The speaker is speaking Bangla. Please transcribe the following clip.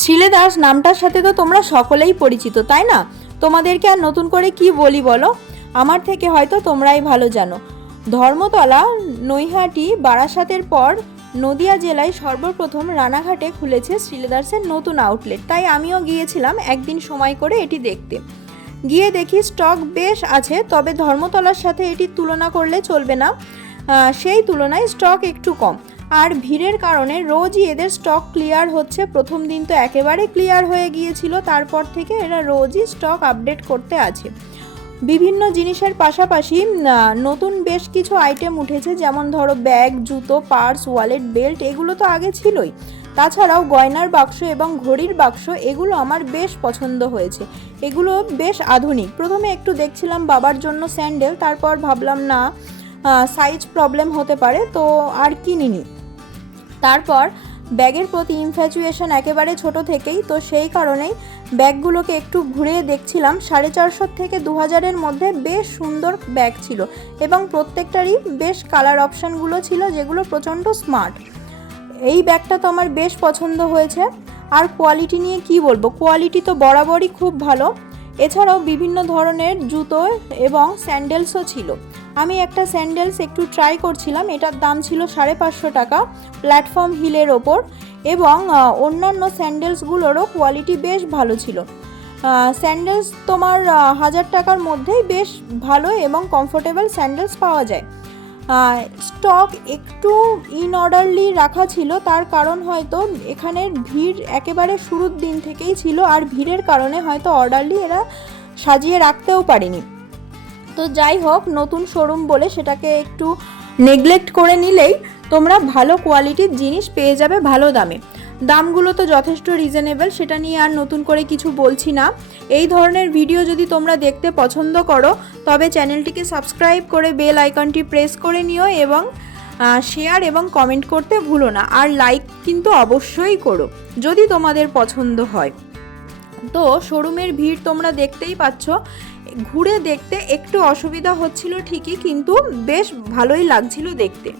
শ্রীলেদার্স নামটার সাথে তো তোমরা সকলেই পরিচিত, তাই না? তোমাদেরকে আর নতুন করে কি বলি বলো, আমার থেকে হয়তো তোমরাই ভালো জানো। ধর্মতলা, নৈহাটি, বারাসাতের পর নদিয়া জেলায় সর্বপ্রথম রানাঘাটে খুলেছে শ্রীলেদার্সের নতুন আউটলেট। তাই আমিও গিয়েছিলাম একদিন সময় করে এটি দেখতে। গিয়ে দেখি স্টক বেশ আছে, তবে ধর্মতলার সাথে এটি তুলনা করলে চলবে না, সেই তুলনায় স্টক একটু কম। আর ভিড়ের কারণে রোজই এদের স্টক ক্লিয়ার হচ্ছে। প্রথম দিন তো একেবারে ক্লিয়ার হয়ে গিয়েছিল, তারপর থেকে এরা রোজই স্টক আপডেট করতে আছে। বিভিন্ন জিনিসের পাশাপাশি নতুন বেশ কিছু আইটেম উঠেছে, যেমন ধরো ব্যাগ, জুতো, পার্স, ওয়ালেট, বেল্ট, এগুলো তো আগে ছিলই। তাছাড়াও গয়নার বাক্স এবং ঘড়ির বাক্স, এগুলো আমার বেশ পছন্দ হয়েছে। এগুলো বেশ আধুনিক। প্রথমে একটু দেখছিলাম বাবার জন্য স্যান্ডেল, তারপর ভাবলাম না, সাইজ প্রবলেম হতে পারে, তো আর কিনিনি। তারপর ব্যাগের প্রতি ইনফ্যাচুয়েশন একেবারে ছোট থেকেই, তো সেই কারণেই ব্যাগগুলোকে একটু ঘুরে দেখছিলাম। 450 থেকে 2000-এর মধ্যে বেশ সুন্দর ব্যাগ ছিল এবং প্রত্যেকটারই বেশ কালার অপশানগুলো ছিল, যেগুলো প্রচণ্ড স্মার্ট। এই ব্যাগটা তো আমার বেশ পছন্দ হয়েছে। আর কোয়ালিটি নিয়ে কি বলবো, কোয়ালিটি তো বরাবরই খুব ভালো। এছাড়াও বিভিন্ন ধরনের জুতো এবং স্যান্ডেলসও ছিল। আমি একটা স্যান্ডেলস একটু ট্রাই করছিলাম, এটার দাম ছিল 550 টাকা, প্ল্যাটফর্ম হিলের ওপর, এবং অন্যান্য স্যান্ডেলসগুলোরও কোয়ালিটি বেশ ভালো ছিল। স্যান্ডেলস তোমার 1000 টাকার মধ্যেই বেশ ভালো এবং কমফোর্টেবল স্যান্ডেলস পাওয়া যায়। স্টক একটু ইনঅর্ডারলি রাখা ছিল, তার কারণ হয়তো এখানের ভিড় একেবারে শুরুর দিন থেকেই ছিল, আর ভিড়ের কারণে হয়তো অর্ডারলি এরা সাজিয়ে রাখতেও পারেনি। তো যাই হোক, নতুন শোরুম বলে সেটাকে একটু নেগলেক্ট করে নিলেই তোমরা ভালো কোয়ালিটির জিনিস পেয়ে যাবে ভালো দামে। দামগুলো তো যথেষ্ট রিজনেবল, সেটা নিয়ে আর নতুন করে কিছু বলছি না। এই ধরনের ভিডিও যদি তোমরা দেখতে পছন্দ করো, তবে চ্যানেলটিকে সাবস্ক্রাইব করে বেল আইকনটি প্রেস করে নিও, এবং শেয়ার এবং কমেন্ট করতে ভুলো না। আর লাইক কিন্তু অবশ্যই করো যদি তোমাদের পছন্দ হয়। তো শোরুমের ভিড় তোমরা দেখতেই পাচ্ছ। ঘুরে দেখতে একটু অসুবিধা হচ্ছিল ঠিকই, কিন্তু বেশ ভালোই লাগছিল দেখতে।